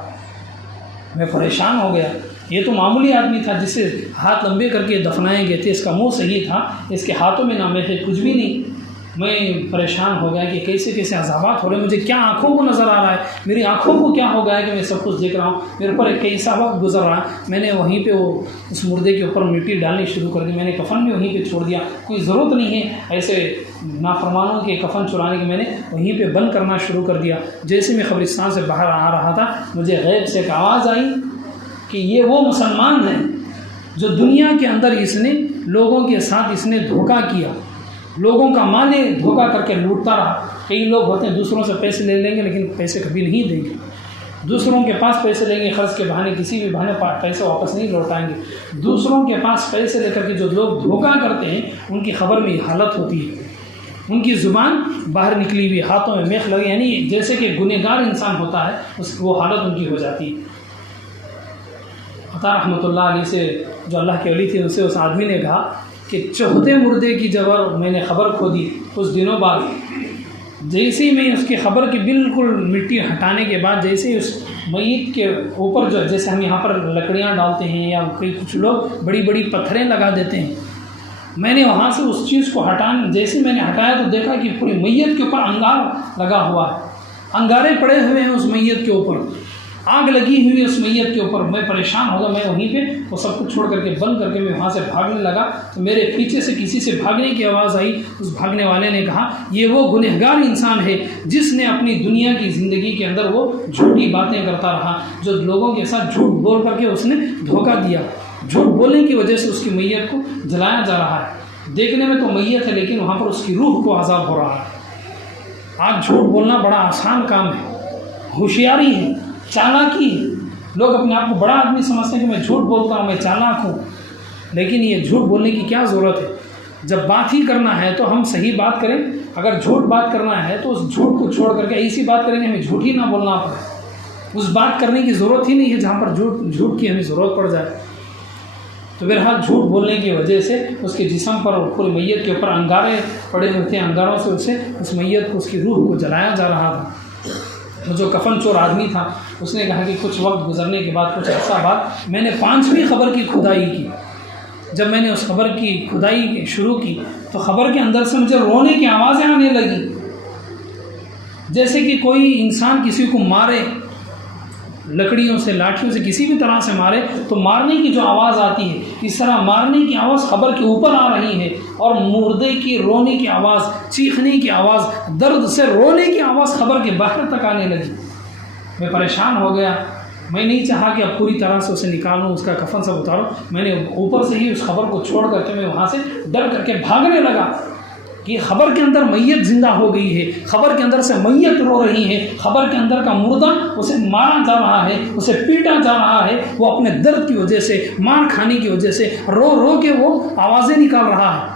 میں پریشان ہو گیا، یہ تو معمولی آدمی تھا جسے ہاتھ لمبے کر کے دفنائے گئے تھے، اس کا منہ صحیح تھا، اس کے ہاتھوں میں نہ میخے کچھ بھی نہیں۔ میں پریشان ہو گیا کہ کیسے کیسے عذابات ہو رہے ہیں، مجھے کیا آنکھوں کو نظر آ رہا ہے، میری آنکھوں کو کیا ہو گیا ہے کہ میں سب کچھ دیکھ رہا ہوں، میرے اوپر ایک کیسا وقت گزر رہا ہے۔ میں نے وہیں پہ وہ اس مردے کے اوپر مٹی ڈالنی شروع کر دی، میں نے کفن بھی وہیں پہ چھوڑ دیا، کوئی ضرورت نہیں ہے ایسے نافرمانوں کے کفن چرانے کی، میں نے وہیں پہ بند کرنا شروع کر دیا۔ جیسے میں قبرستان سے باہر آ رہا تھا، مجھے غیب سے ایک آواز آئی کہ یہ وہ مسلمان ہے جو دنیا کے اندر اس نے لوگوں کے ساتھ اس نے دھوکہ کیا، لوگوں کا مال دھوکہ کر کے لوٹتا رہا۔ کئی لوگ ہوتے ہیں دوسروں سے پیسے لے لیں گے لیکن پیسے کبھی نہیں دیں گے، دوسروں کے پاس پیسے لیں گے قرض کے بہانے، کسی بھی بہانے پیسے واپس نہیں لوٹائیں گے۔ دوسروں کے پاس پیسے لے کر کے جو لوگ دھوکہ کرتے ہیں ان کی خبر میں یہ حالت ہوتی ہے، ان کی زبان باہر نکلی ہوئی، ہاتھوں میں میخ لگے، یعنی جیسے کہ گنہگار انسان ہوتا ہے وہ حالت ان کی ہو جاتی ہے۔ عطا رحمۃ اللہ علیہ سے جو اللہ کے ولی تھے، ان سے اس آدمی نے کہا کہ چوتھے مردے کی جب میں نے خبر کھودی کچھ دنوں بعد، جیسے ہی میں اس کی خبر کی بالکل مٹی ہٹانے کے بعد، جیسے ہی اس میت کے اوپر جو جیسے ہم یہاں پر لکڑیاں ڈالتے ہیں یا کچھ لوگ بڑی بڑی پتھریں لگا دیتے ہیں، میں نے وہاں سے اس چیز کو جیسے میں نے ہٹایا تو دیکھا کہ پوری میت کے اوپر انگار لگا ہوا ہے، انگارے پڑے ہوئے ہیں اس میت کے اوپر، آگ لگی ہوئی ہے اس میت کے اوپر۔ میں پریشان ہو گیا، میں وہیں پہ وہ سب کچھ چھوڑ کر کے بند کر کے میں وہاں سے بھاگنے لگا تو میرے پیچھے سے کسی سے بھاگنے کی آواز آئی۔ اس بھاگنے والے نے کہا یہ وہ گنہگار انسان ہے جس نے اپنی دنیا کی زندگی کے اندر وہ جھوٹی باتیں کرتا رہا، جو لوگوں کے ساتھ جھوٹ بول کر کے اس نے دھوکہ دیا، جھوٹ بولنے کی وجہ سے اس کی میت کو جلایا جا رہا ہے۔ دیکھنے میں تو میت ہے لیکن وہاں پر اس کی روح کو عذاب ہو رہا ہے۔ آج جھوٹ بولنا بڑا آسان کام ہے، ہوشیاری ہے، چالاکی ہے۔ لوگ اپنے آپ کو بڑا آدمی سمجھتے ہیں کہ میں جھوٹ بولتا ہوں، میں چالاک ہوں، لیکن یہ جھوٹ بولنے کی کیا ضرورت ہے؟ جب بات ہی کرنا ہے تو ہم صحیح بات کریں، اگر جھوٹ بات کرنا ہے تو اس جھوٹ کو چھوڑ کر کے ایسی بات کریں کہ ہمیں جھوٹ ہی نہ بولنا پڑے، اس بات کرنے کی ضرورت ہی نہیں ہے جہاں پر جھوٹ کی ہمیں ضرورت پڑ جائے۔ تو بہرحال جھوٹ بولنے کی وجہ سے اس کے جسم پر اور پورے میت کے اوپر انگارے پڑے ہوئے تھے، انگاروں سے اس میت کو، اس کی روح کو جلایا جا رہا تھا۔ جو کفن چور آدمی تھا اس نے کہا کہ کچھ وقت گزرنے کے بعد، کچھ عرصہ بعد میں نے 5ویں خبر کی کھدائی کی۔ جب میں نے اس خبر کی کھدائی شروع کی تو خبر کے اندر سے مجھے رونے کی آوازیں آنے لگی، جیسے کہ کوئی انسان کسی کو مارے، لکڑیوں سے، لاٹھیوں سے، کسی بھی طرح سے مارے تو مارنے کی جو آواز آتی ہے، اس طرح مارنے کی آواز خبر کے اوپر آ رہی ہے، اور مردے کی رونے کی آواز، چیخنے کی آواز، درد سے رونے کی آواز خبر کے باہر تک آنے لگی۔ میں پریشان ہو گیا، میں نہیں چاہا کہ اب پوری طرح سے اسے نکالوں، اس کا کفن سب اتاروں، میں نے اوپر سے ہی اس خبر کو چھوڑ کر کے میں وہاں سے ڈر کر کے بھاگنے لگا کہ خبر کے اندر میت زندہ ہو گئی ہے، خبر کے اندر سے میت رو رہی ہے، خبر کے اندر کا مردہ اسے مارا جا رہا ہے، اسے پیٹا جا رہا ہے، وہ اپنے درد کی وجہ سے، مار کھانے کی وجہ سے رو رو کے وہ آوازیں نکال رہا ہے۔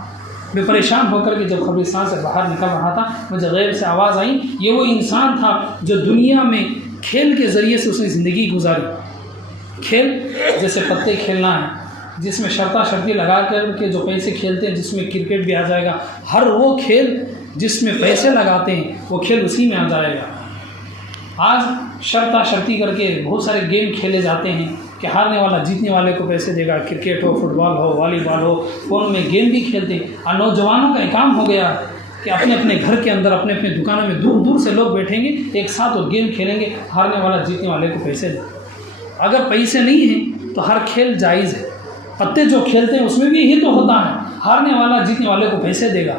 میں پریشان ہو کر کے جب قبرستان سے باہر نکل رہا تھا، مجھے غیب سے آواز آئی، یہ وہ انسان تھا جو دنیا میں کھیل کے ذریعے سے اس نے زندگی گزاری۔ کھیل جیسے پتے کھیلنا ہے، جس میں شرطہ شرطی لگا کر کے جو پیسے کھیلتے ہیں، جس میں کرکٹ بھی آ جائے گا، ہر وہ کھیل جس میں پیسے لگاتے ہیں وہ کھیل اسی میں آ جائے گا۔ آج شرطہ شرطی کر کے بہت سارے گیم کھیلے جاتے ہیں کہ ہارنے والا جیتنے والے کو پیسے دے گا، کرکٹ ہو، فٹ بال ہو، والی بال ہو، فون میں گیم بھی کھیلتے ہیں۔ اور نوجوانوں کا کام ہو گیا کہ اپنے اپنے گھر کے اندر، اپنے اپنے دکانوں میں دور دور سے لوگ بیٹھیں گے، ایک ساتھ وہ گیم کھیلیں گے، ہارنے والا جیتنے والے کو پیسے دے۔ اگر پیسے نہیں ہیں تو ہر کھیل جائز ہے، پتے جو کھیلتے ہیں اس میں بھی یہی تو ہوتا ہے، ہارنے والا جیتنے والے کو پیسے دے گا۔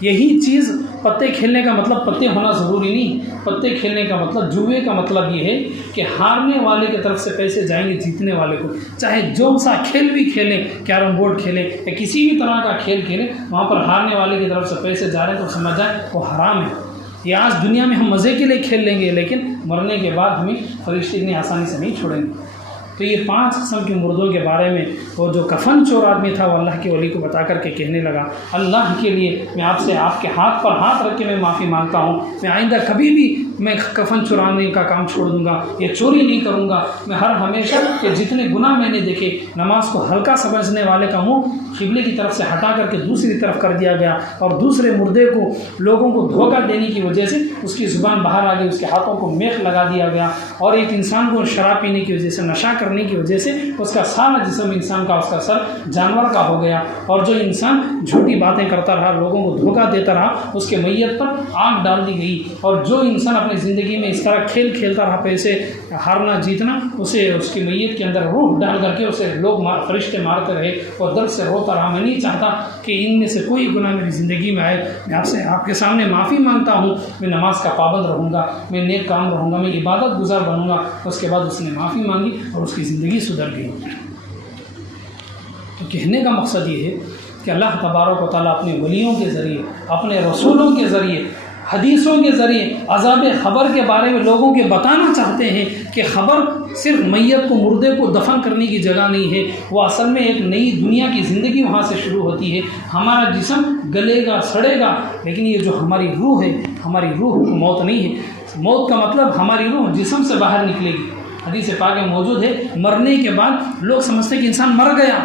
یہی چیز پتے کھیلنے کا مطلب پتے ہونا ضروری نہیں، پتے کھیلنے کا مطلب، جوئے کا مطلب یہ ہے کہ ہارنے والے کی طرف سے پیسے جائیں گے جیتنے والے کو، چاہے جو سا کھیل بھی کھیلیں، کیرم بورڈ کھیلیں یا کسی بھی طرح کا کھیل کھیلیں، وہاں پر ہارنے والے کی طرف سے پیسے جا رہے ہیں تو سمجھ جائیں وہ حرام ہے۔ یہ آج دنیا میں ہم مزے کے لیے کھیل لیں گے، لیکن مرنے کے بعد ہمیں فرشتے اتنی آسانی سے نہیں چھوڑیں گے۔ تو یہ 5 قسم کے مردوں کے بارے میں وہ جو کفن چور آدمی تھا وہ اللہ کے ولی کو بتا کر کے کہنے لگا اللہ کے لیے میں آپ سے آپ کے ہاتھ پر ہاتھ رکھ کے میں معافی مانگتا ہوں، میں آئندہ کبھی بھی میں کفن چرانے کا کام چھوڑ دوں گا، یہ چوری نہیں کروں گا، میں ہمیشہ کہ جتنے گناہ میں نے دیکھے نماز کو ہلکا سمجھنے والے کا منہ قبلے کی طرف سے ہٹا کر کے دوسری طرف کر دیا گیا، اور دوسرے مردے کو لوگوں کو دھوکہ دینے کی وجہ سے اس کی زبان باہر آ گئی، اس کے ہاتھوں کو میخ لگا دیا گیا، اور ایک انسان کو شراب پینے کی وجہ سے نشہ کرنے کی وجہ سے اس کا سارا جسم انسان کا اس کا سر جانور کا ہو گیا، اور جو انسان جھوٹی باتیں کرتا رہا لوگوں کو دھوکہ دیتا رہا اس کے میت پر آگ ڈال دی گئی، اور جو انسان اپنی زندگی میں اس طرح کھیل کھیلتا رہا پیسے ہارنا جیتنا، اسے اس کی میت کے اندر روح ڈال کر کے اسے لوگ فرشتے مارتے رہے اور درد سے روتا رہا۔ میں نہیں چاہتا کہ ان میں سے کوئی گناہ میری زندگی میں آئے، میں آپ کے سامنے معافی مانگتا ہوں، میں نماز کا پابند رہوں گا، میں نیک کام رہوں گا، میں عبادت گزار بنوں گا۔ اس کے بعد اس نے معافی مانگی اور اس کی زندگی سدھر گئی۔ تو کہنے کا مقصد یہ ہے کہ اللہ تبارک و تعالیٰ اپنے ولیوں کے ذریعے، اپنے رسولوں کے ذریعے، حدیثوں کے ذریعے عذاب خبر کے بارے میں لوگوں کے بتانا چاہتے ہیں کہ خبر صرف میت کو مردے کو دفن کرنے کی جگہ نہیں ہے، وہ اصل میں ایک نئی دنیا کی زندگی وہاں سے شروع ہوتی ہے۔ ہمارا جسم گلے گا سڑے گا، لیکن یہ جو ہماری روح ہے، ہماری روح کو موت نہیں ہے۔ موت کا مطلب ہماری روح جسم سے باہر نکلے گی۔ حدیث پاک میں موجود ہے مرنے کے بعد لوگ سمجھتے ہیں کہ انسان مر گیا،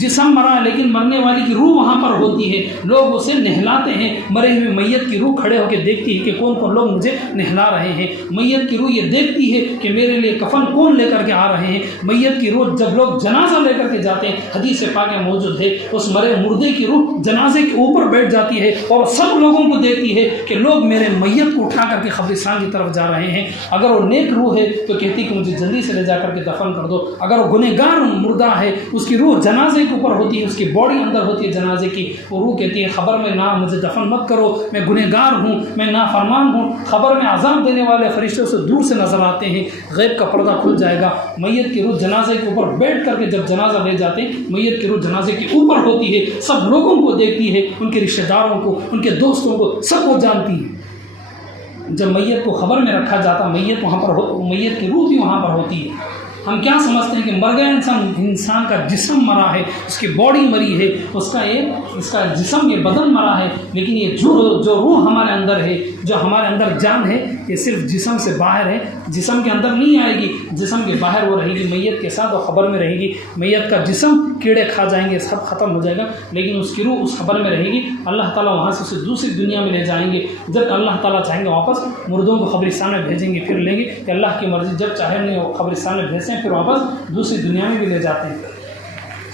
جسم مرا، لیکن مرنے والی کی روح وہاں پر ہوتی ہے۔ لوگ اسے نہلاتے ہیں، مرے ہوئے میت کی روح کھڑے ہو کے دیکھتی ہے کہ کون کون لوگ مجھے نہلا رہے ہیں۔ میت کی روح یہ دیکھتی ہے کہ میرے لیے کفن کون لے کر کے آ رہے ہیں۔ میت کی روح جب لوگ جنازہ لے کر کے جاتے ہیں، حدیث پاک میں موجود ہے اس مرے مردے کی روح جنازے کے اوپر بیٹھ جاتی ہے اور سب لوگوں کو دیکھتی ہے کہ لوگ میرے میت کو اٹھا کر کے قبرستان کی طرف جا رہے ہیں۔ اگر وہ نیک روح ہے تو کہتی کہ مجھے جلدی سے لے جا کر کے دفن کر دو، اگر وہ گنہگار مردہ ہے اس کی روح جنازے کے اوپر ہوتی ہے، اس کی باڈی اندر ہوتی ہے جنازے کی، وہ روح کہتی ہے خبر میں نہ مجھے دفن مت کرو، میں گنہگار ہوں، میں نافرمان ہوں۔ خبر میں عذاب دینے والے فرشتے اسے دور سے نظر آتے ہیں، غیب کا پردہ کھل جائے گا۔ میت کی روح جنازے کے اوپر بیٹھ کر کے جب جنازہ لے جاتے ہیں، میت کی روح جنازے کے اوپر ہوتی ہے، سب لوگوں کو دیکھتی ہے، ان کے رشتہ داروں کو، ان کے دوستوں کو، سب کو جانتی ہے۔ جب میت کو خبر میں رکھا جاتا، میت وہاں پر میت کی روح بھی وہاں پر ہوتی ہے۔ ہم کیا سمجھتے ہیں کہ مر گیا انسان کا جسم مرا ہے، اس کی باڈی مری ہے، اس کا جسم، یہ بدن مرا ہے، لیکن یہ جو روح ہمارے اندر ہے، جو ہمارے اندر جان ہے، یہ صرف جسم سے باہر ہے، جسم کے اندر نہیں آئے گی، جسم کے باہر وہ رہے گی، میت کے ساتھ وہ خبر میں رہے گی۔ میت کا جسم کیڑے کھا جائیں گے، سب ختم ہو جائے گا، لیکن اس کی روح اس خبر میں رہے گی۔ اللہ تعالیٰ وہاں سے اسے دوسری دنیا میں لے جائیں گے، جب اللہ تعالیٰ چاہیں گے واپس مردوں کو قبرستان میں بھیجیں گے، پھر لیں گے کہ اللہ کی مرضی، جب چاہے نہیں وہ قبرستان میں بھیجیں پھر واپس دوسری دنیا میں بھی لے جاتے ہیں۔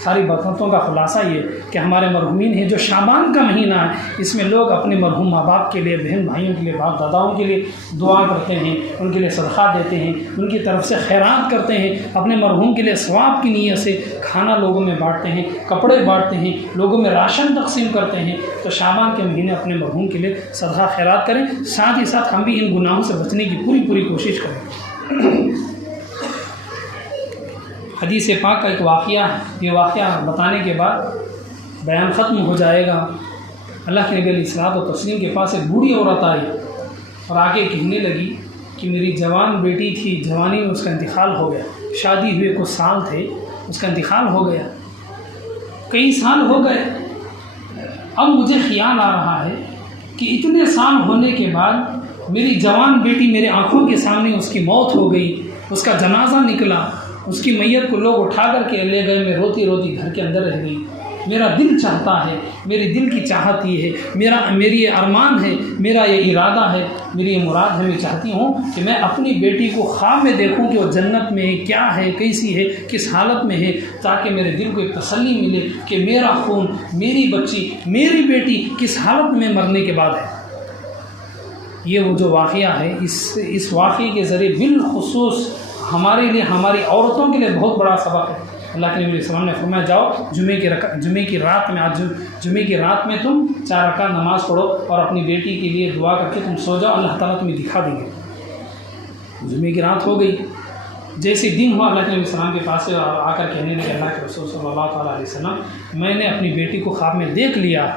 ساری باتوں کا خلاصہ یہ کہ ہمارے مرحومین ہیں، جو شعبان کا مہینہ ہے، اس میں لوگ اپنے مرحوم ماں باپ کے لیے، بہن بھائیوں کے لیے، باپ داداؤں کے لیے دعا کرتے ہیں، ان کے لیے صدقہ دیتے ہیں، ان کی طرف سے خیرات کرتے ہیں، اپنے مرحوم کے لیے ثواب کی نیت سے کھانا لوگوں میں بانٹتے ہیں، کپڑے بانٹتے ہیں، لوگوں میں راشن تقسیم کرتے ہیں۔ تو شعبان کے مہینے اپنے مرحوم کے لیے صدقہ خیرات کریں، ساتھ ہی ساتھ ہم بھی ان گناہوں سے بچنے کی پوری کوشش کریں۔ حدیث پاک کا ایک واقعہ ہے، یہ واقعہ بتانے کے بعد بیان ختم ہو جائے گا۔ اللہ کے نبی علیہ الصلوۃ والتسلیم کے پاس ایک بوڑھی عورت آئی اور آ کے کہنے لگی کہ میری جوان بیٹی تھی، جوانی میں اس کا انتقال ہو گیا، شادی ہوئے کچھ سال تھے، اس کا انتقال ہو گیا، کئی سال ہو گئے، اب مجھے خیال آ رہا ہے کہ اتنے سال ہونے کے بعد میری جوان بیٹی میرے آنکھوں کے سامنے اس کی موت ہو گئی، اس کا جنازہ نکلا، اس کی میت کو لوگ اٹھا کر کے لے گئے، میں روتی روتی گھر کے اندر رہ گئی۔ میرا دل چاہتا ہے، میری دل کی چاہت یہ ہے، میری یہ ارمان ہے، میرا یہ ارادہ ہے، میری یہ مراد ہے، میں چاہتی ہوں کہ میں اپنی بیٹی کو خواب میں دیکھوں کہ وہ جنت میں ہے، کیا ہے، کیسی ہے، کس حالت میں ہے، تاکہ میرے دل کو ایک تسلی ملے کہ میرا خون، میری بچی، میری بیٹی کس حالت میں مرنے کے بعد ہے۔ یہ وہ جو واقعہ ہے، اس واقعے کے ذریعے بالخصوص ہمارے لیے، ہماری عورتوں کے لیے بہت بڑا سبق ہے۔ اللہ کے نبی علیہ السلام نے فرمایا جاؤ جمعے کی رات میں، آج جمعے کی رات میں تم 4 رکعت نماز پڑھو اور اپنی بیٹی کے لیے دعا کر کے تم سو جاؤ، اللہ تعالیٰ تمہیں دکھا دیں گے۔ جمعے کی رات ہو گئی، جیسے دن ہوا اللہ کے نبی علیہ السلام کے پاس سے آ کر کہنے لگے اللہ کے رسول صلی اللہ تعالیٰ علیہ وسلم، میں نے اپنی بیٹی کو خواب میں دیکھ لیا۔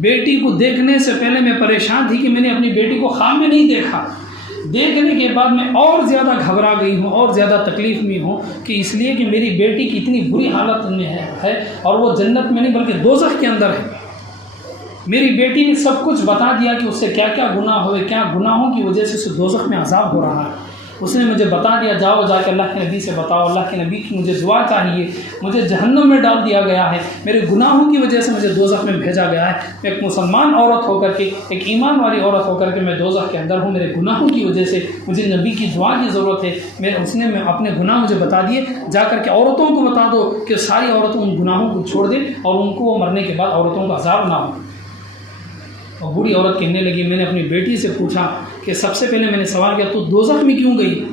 بیٹی کو دیکھنے سے پہلے میں پریشان تھی کہ میں نے اپنی بیٹی کو خواب میں نہیں دیکھا، دیکھنے کے بعد میں اور زیادہ گھبرا گئی ہوں اور زیادہ تکلیف میں ہوں کہ اس لیے کہ میری بیٹی کی اتنی بری حالت میں ہے اور وہ جنت میں نہیں بلکہ دوزخ کے اندر ہے۔ میری بیٹی نے سب کچھ بتا دیا کہ اس سے کیا کیا گناہ ہوئے، کیا گناہوں کی وجہ سے اسے دوزخ میں عذاب ہو رہا ہے۔ اس نے مجھے بتا دیا جاؤ جا کے اللہ کے نبی سے بتاؤ، اللہ کے نبی کی مجھے دعا چاہیے، مجھے جہنم میں ڈال دیا گیا ہے، میرے گناہوں کی وجہ سے مجھے دوزخ میں بھیجا گیا ہے۔ میں ایک مسلمان عورت ہو کر کے، ایک ایمان والی عورت ہو کر کے میں دوزخ کے اندر ہوں، میرے گناہوں کی وجہ سے مجھے نبی کی دعا کی ضرورت ہے۔ اس نے اپنے گناہ مجھے بتا دیے، جا کر کے عورتوں کو بتا دو کہ ساری عورتوں ان گناہوں کو چھوڑ دیں اور ان کو وہ مرنے کے بعد عورتوں کا عذاب نہ ہو۔ اور بوڑھی عورت کہنے لگی، میں نے اپنی بیٹی سے پوچھا کہ سب سے پہلے میں نے سوال کیا تو دوزخ میں کیوں گئی؟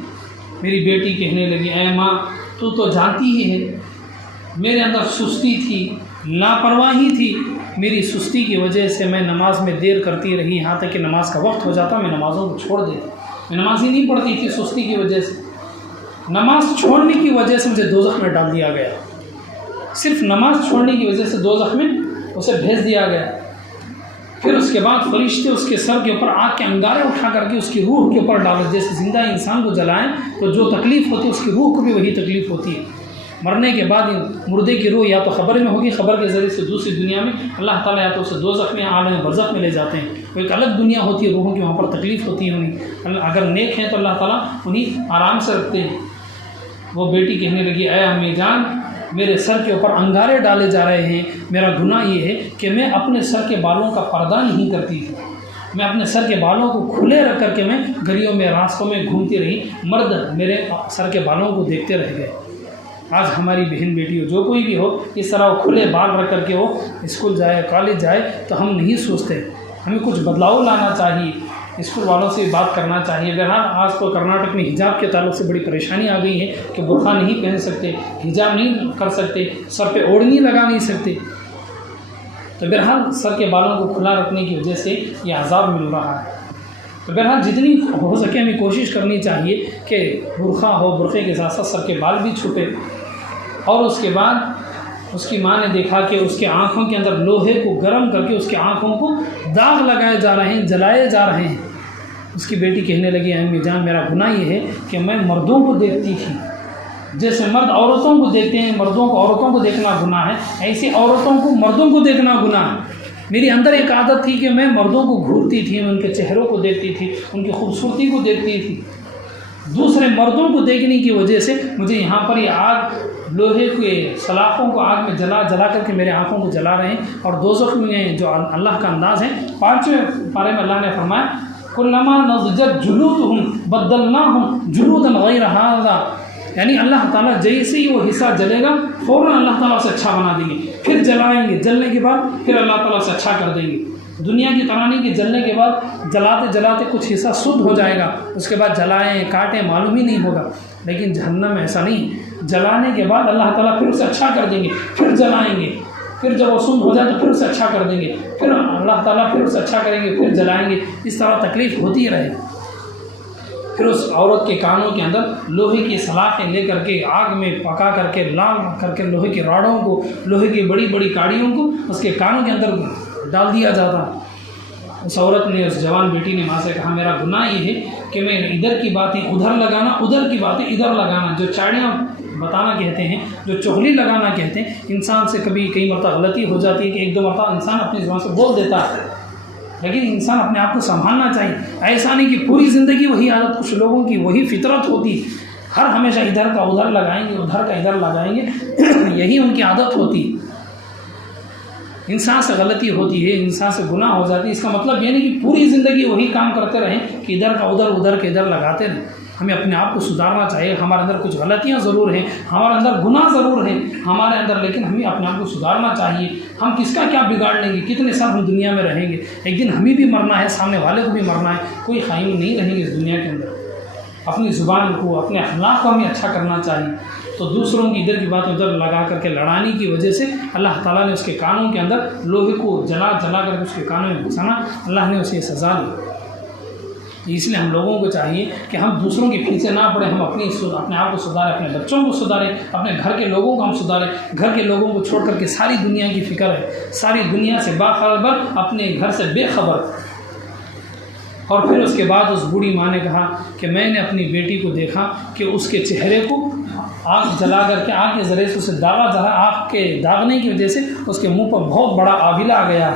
میری بیٹی کہنے لگی، اے ماں تو جانتی ہی ہے میرے اندر سستی تھی، لاپرواہی تھی، میری سستی کی وجہ سے میں نماز میں دیر کرتی رہی، یہاں تک کہ نماز کا وقت ہو جاتا میں نمازوں کو چھوڑ دیتی، میں نماز ہی نہیں پڑھتی تھی سستی کی وجہ سے۔ نماز چھوڑنے کی وجہ سے مجھے دوزخ میں ڈال دیا گیا، صرف نماز چھوڑنے کی وجہ سے دوزخ میں اسے بھیج دیا گیا۔ پھر اس کے بعد فرشتے اس کے سر کے اوپر آگ کے انگارے اٹھا کر کے اس کی روح کے اوپر ڈالو، جیسے زندہ انسان کو جلائیں تو جو تکلیف ہوتی ہے اس کی روح کو بھی وہی تکلیف ہوتی ہے۔ مرنے کے بعد مردے کی روح یا تو خبر میں ہوگی، خبر کے ذریعے سے دوسری دنیا میں اللہ تعالیٰ یا تو اسے دوزخ میں عالم برزخ میں لے جاتے ہیں، وہ ایک الگ دنیا ہوتی ہے، روحوں کی وہاں پر تکلیف ہوتی ہے انہیں، اگر نیک ہیں تو اللہ تعالیٰ انہیں آرام سے رکھتے ہیں۔ وہ بیٹی کہنے لگی، اے امی جان میرے سر کے اوپر انگارے ڈالے جا رہے ہیں، میرا گناہ یہ ہے کہ میں اپنے سر کے بالوں کا پردہ نہیں کرتی تھی، میں اپنے سر کے بالوں کو کھلے رکھ کر کے میں گلیوں میں راستوں میں گھومتی رہی، مرد میرے سر کے بالوں کو دیکھتے رہ گئے۔ آج ہماری بہن بیٹی ہو جو کوئی بھی ہو اس طرح وہ کھلے بال رکھ کر کے وہ اسکول جائے کالج جائے تو ہم نہیں سوچتے، ہمیں کچھ بدلاؤ لانا چاہیے، اسکول والوں سے بات کرنا چاہیے۔ اگر آج تو کرناٹک میں حجاب کے تعلق سے بڑی پریشانی آ گئی ہے کہ برقع نہیں پہن سکتے، حجاب نہیں کر سکتے، سر پہ اوڑھنی لگا نہیں سکتے، تو بہرحال سر کے بالوں کو کھلا رکھنے کی وجہ سے یہ عذاب مل رہا ہے۔ تو بہرحال جتنی ہو سکے ہمیں کوشش کرنی چاہیے کہ برقع ہو، برقعے کے ساتھ ساتھ سر کے بال بھی چھپے۔ اور اس کے بعد اس کی ماں نے دیکھا کہ اس کے آنکھوں کے اندر لوہے کو گرم کر کے اس کے آنکھوں کو داغ لگائے جا رہے ہیں، جلائے جا رہے ہیں۔ اس کی بیٹی کہنے لگی، امی جان میرا گناہ یہ ہے کہ میں مردوں کو دیکھتی تھی، جیسے مرد عورتوں کو دیکھتے ہیں، مردوں کو عورتوں کو دیکھنا گناہ ہے، ایسے عورتوں کو مردوں کو دیکھنا گناہ ہے۔ میری اندر ایک عادت تھی کہ میں مردوں کو گھورتی تھی، میں ان کے چہروں کو دیکھتی تھی، ان کی خوبصورتی کو دیکھتی تھی، دوسرے مردوں کو دیکھنے کی وجہ سے مجھے یہاں پر یہ آگ لوہے کے سلاخوں کو آگ میں جلا کر کے میرے آنکھوں کو جلا رہے ہیں۔ اور دوزخ میں جو اللہ کا انداز ہے 5ویں پارے میں اللہ نے فرمایا، کلما نضجت جلودہم بدلناہم جلودا غیر ھذا، یعنی اللہ تعالیٰ جیسے ہی وہ حصہ جلے گا فوراً اللہ تعالیٰ اسے اچھا بنا دیں گے، پھر جلائیں گے، جلنے کے بعد پھر اللہ تعالیٰ اسے اچھا کر دیں گے۔ دنیا کی طرح نہیں کہ جلنے کے بعد جلاتے جلاتے کچھ حصہ سدھ ہو جائے گا، اس کے بعد جلائیں کاٹیں معلوم ہی نہیں ہوگا، لیکن جہنم میں ایسا نہیں، جلانے کے بعد اللہ تعالیٰ پھر اسے اچھا کر دیں گے، پھر جلائیں گے، پھر جب وہ سدھ ہو جائے تو پھر اسے اچھا کر دیں گے، پھر اللہ تعالیٰ پھر اسے اچھا کریں گے، پھر جلائیں گے، اس طرح تکلیف ہوتی رہے۔ پھر اس عورت کے کانوں کے اندر لوہے کی سلاخیں لے کر کے آگ میں پکا کر کے لال کر کے لوہے کی راڑوں کو، لوہے کی بڑی بڑی کاڑیوں کو اس کے کانوں کے اندر ڈال دیا جاتا۔ اس عورت نے، اس جوان بیٹی نے ماں سے کہا، میرا گناہ یہ ہے کہ میں ادھر کی باتیں ادھر لگانا، ادھر کی باتیں ادھر لگانا، جو چاڑیاں بتانا کہتے ہیں، جو چغلی لگانا کہتے ہیں، انسان سے کئی مرتبہ غلطی ہو جاتی ہے کہ ایک دو مرتبہ انسان اپنی زبان سے بول دیتا ہے، لیکن انسان اپنے آپ کو سنبھالنا چاہیے۔ ایسا نہیں کہ پوری زندگی وہی عادت، کچھ لوگوں کی وہی فطرت ہوتی، ہر ہمیشہ ادھر کا ادھر لگائیں گے، ادھر کا ادھر لگائیں گے، یہی ان کی عادت ہوتی۔ انسان سے غلطی ہوتی ہے، انسان سے گناہ ہو جاتی ہے، اس کا مطلب یہ نہیں کہ پوری زندگی وہی کام کرتے رہیں کہ ادھر کا ادھر، ادھر کے ادھر لگاتے رہیں۔ ہمیں اپنے آپ کو سدھارنا چاہیے، ہمارے اندر کچھ غلطیاں ضرور ہیں، ہمارے اندر گناہ ضرور ہیں ہمارے اندر، لیکن ہمیں اپنے آپ کو سدھارنا چاہیے۔ ہم کس کا کیا بگاڑ لیں گے، کتنے سال ہم دنیا میں رہیں گے، ایک دن ہمیں بھی مرنا ہے، سامنے والے کو بھی مرنا ہے، کوئی قائم نہیں رہیں گے اس دنیا کے اندر۔ اپنی زبان کو، اپنے اخلاق کو ہمیں اچھا کرنا چاہیے۔ تو دوسروں کی ادھر کی بات ادھر لگا کر کے لڑانے کی وجہ سے اللہ تعالیٰ نے اس کے کانوں کے اندر لوہے کو جلا کر کے اس کے کانوں میں گھسانا، اللہ نے اسے سزا دی۔ اس لیے ہم لوگوں کو چاہیے کہ ہم دوسروں کے پیچھے نہ پڑیں، ہم اپنے آپ کو سدھاریں، اپنے بچوں کو سدھاریں، اپنے گھر کے لوگوں کو ہم سدھاریں۔ گھر کے لوگوں کو چھوڑ کر کے ساری دنیا کی فکر ہے، ساری دنیا سے باخبر، اپنے گھر سے بے خبر۔ اور پھر اس کے بعد اس بوڑھی ماں نے کہا کہ میں نے اپنی بیٹی کو دیکھا کہ اس کے چہرے کو آگ جلا کر کے آگ کے ذریعے سے اسے داغا جلا، آگ کے داغنے کی وجہ سے اس کے منہ پر بہت بڑا آبلہ آ گیا۔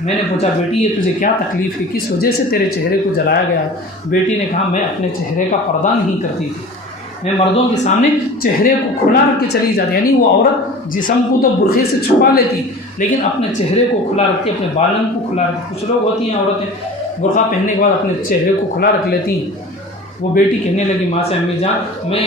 میں نے پوچھا بیٹی یہ تجھے کیا تکلیف ہے، کس وجہ سے تیرے چہرے کو جلایا گیا؟ بیٹی نے کہا میں اپنے چہرے کا پردہ نہیں کرتی تھی، میں مردوں کے سامنے چہرے کو کھلا رکھ کے چلی جاتی، یعنی وہ عورت جسم کو تو برقعے سے چھپا لیتی لیکن اپنے چہرے کو کھلا رکھتی، اپنے بالن کو کھلا رکھتی۔ کچھ لوگ ہوتی ہیں عورتیں برقعہ پہننے کے بعد اپنے چہرے کو کھلا رکھ لیتی ہیں۔ وہ بیٹی کہنے لگی ماں سے امی جان میں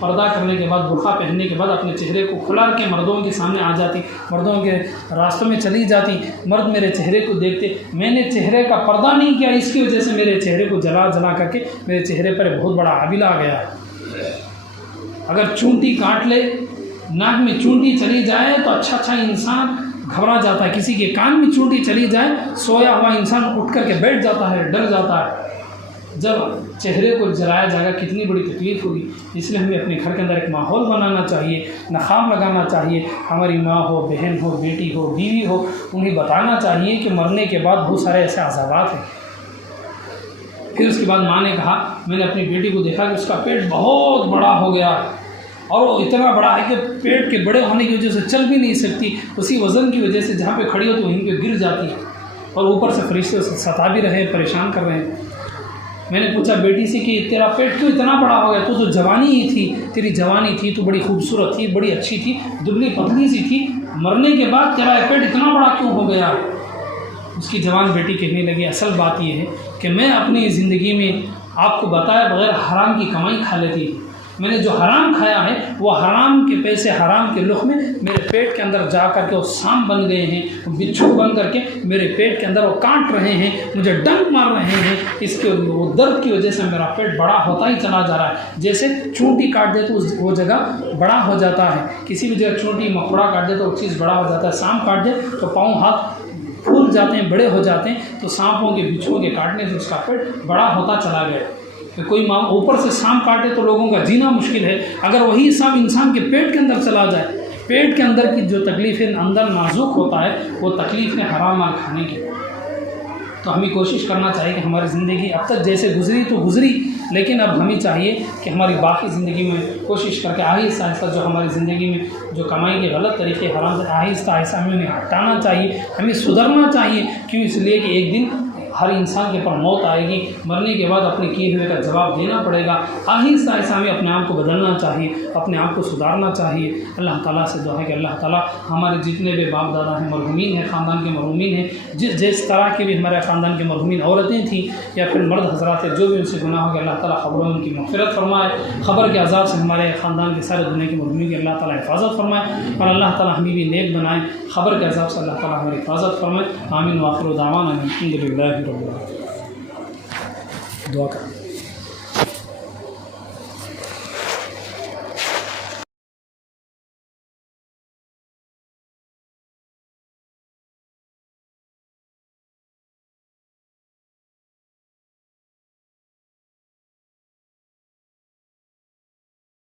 پردہ کرنے کے بعد برقعہ پہننے کے بعد اپنے چہرے کو کھلا رکھ کے مردوں کے سامنے آ جاتی، مردوں کے راستوں میں چلی جاتی، مرد میرے چہرے کو دیکھتے، میں نے چہرے کا پردہ نہیں کیا، اس کی وجہ سے میرے چہرے کو جلا جلا کر کے میرے چہرے پر بہت بڑا آبلہ آ گیا۔ اگر چونٹی کاٹ لے، ناک میں چونٹی چلی جائے تو اچھا انسان گھبرا جاتا ہے، کسی کے کان میں چونٹی چلی جائے سویا ہوا انسان اٹھ کر کے بیٹھ جاتا ہے، ڈر جاتا ہے۔ جب چہرے کو جلایا جائے گا کتنی بڑی تکلیف ہوگی، اس لیے ہمیں اپنے گھر کے اندر ایک ماحول بنانا چاہیے، نقاب لگانا چاہیے، ہماری ماں ہو، بہن ہو، بیٹی ہو، بیوی ہو، انہیں بتانا چاہیے کہ مرنے کے بعد بہت سارے ایسے عذابات ہیں۔ پھر اس کے بعد ماں نے کہا میں نے اپنی بیٹی کو دیکھا کہ اس کا پیٹ بہت بڑا ہو گیا اور وہ اتنا بڑا ہے کہ پیٹ کے بڑے ہونے کی وجہ سے چل بھی نہیں سکتی، اسی وزن کی وجہ سے جہاں پہ کھڑی ہوتی وہیں پہ گر جاتی ہے، اور اوپر سے فرشتے ستا بھی رہے ہیں، پریشان کر رہے ہیں۔ میں نے پوچھا بیٹی سے کہ تیرا پیٹ کیوں اتنا بڑا ہو گیا؟ تو جوانی ہی تھی، تیری جوانی تھی تو بڑی خوبصورت تھی، بڑی اچھی تھی، دبلی پتلی سی تھی، مرنے کے بعد تیرا پیٹ اتنا بڑا کیوں ہو گیا؟ اس کی جوان بیٹی کہنے لگی اصل بات یہ ہے کہ میں اپنی زندگی میں آپ کو بتایا بغیر حرام کی کمائی کھا لیتی، میں نے جو حرام کھایا ہے وہ حرام کے پیسے، حرام کے لقمے میرے پیٹ کے اندر جا کر کے وہ سانپ بن گئے ہیں، بچھو بن کر کے میرے پیٹ کے اندر وہ کاٹ رہے ہیں، مجھے ڈنک مار رہے ہیں، اس کے وہ درد کی وجہ سے میرا پیٹ بڑا ہوتا ہی چلا جا رہا ہے۔ جیسے چونٹی کاٹ دے تو وہ جگہ بڑا ہو جاتا ہے، کسی بھی جگہ چونٹی مکوڑا کاٹ دے تو وہ چیز بڑا ہو جاتا ہے، سانپ کاٹ دے تو پاؤں ہاتھ پھول جاتے ہیں، بڑے ہو جاتے ہیں، تو سانپوں کے بچھوؤں کے کاٹنے سے اس کا پیٹ بڑا ہوتا چلا گیا۔ کہ کوئی ماں اوپر سے سانپ کاٹے تو لوگوں کا جینا مشکل ہے، اگر وہی سانپ انسان کے پیٹ کے اندر چلا جائے، پیٹ کے اندر کی جو تکلیفیں اندر نازک ہوتا ہے وہ تکلیف ہے حرام مال کھانے کی۔ تو ہمیں کوشش کرنا چاہیے کہ ہماری زندگی اب تک جیسے گزری تو گزری، لیکن اب ہمیں چاہیے کہ ہماری باقی زندگی میں کوشش کر کے آہستہ آہستہ جو ہماری زندگی میں جو کمائی کے غلط طریقے حرام سے آہستہ آہستہ ہمیں انہیں ہٹانا چاہیے، ہمیں سدھرنا چاہیے۔ کیوں؟ اس لیے کہ ایک دن ہر انسان کے پر موت آئے گی، مرنے کے بعد اپنے کیے ہوئے کا جواب دینا پڑے گا۔ آہستہ آہستہ ہمیں اپنے آپ کو بدلنا چاہیے، اپنے آپ کو سدھارنا چاہیے۔ اللہ تعالیٰ سے دعا ہے کہ اللہ تعالیٰ ہمارے جتنے بھی باپ دادا ہیں، مرحومین ہیں، خاندان کے مرحومین ہیں، جس طرح کے بھی ہمارے خاندان کے مرحومین عورتیں تھیں یا پھر مرد حضرات ہیں، جو بھی ان سے گناہ ہو گیا، اللہ تعالیٰ خبروں ان کی مغفرت فرمائے، خبر کے عذاب سے ہمارے خاندان کے سارے دنیا کے مرحومین کی اللہ تعالیٰ حفاظت فرمائے، اور اللہ تعالیٰ ہمیں بھی نیک بنائے، خبر کے عذاب سے اللہ تعالیٰ ہماری حفاظت فرمائے۔ آمین وآخر دعوانا الحمد للہ رب العالمین۔ دعا کر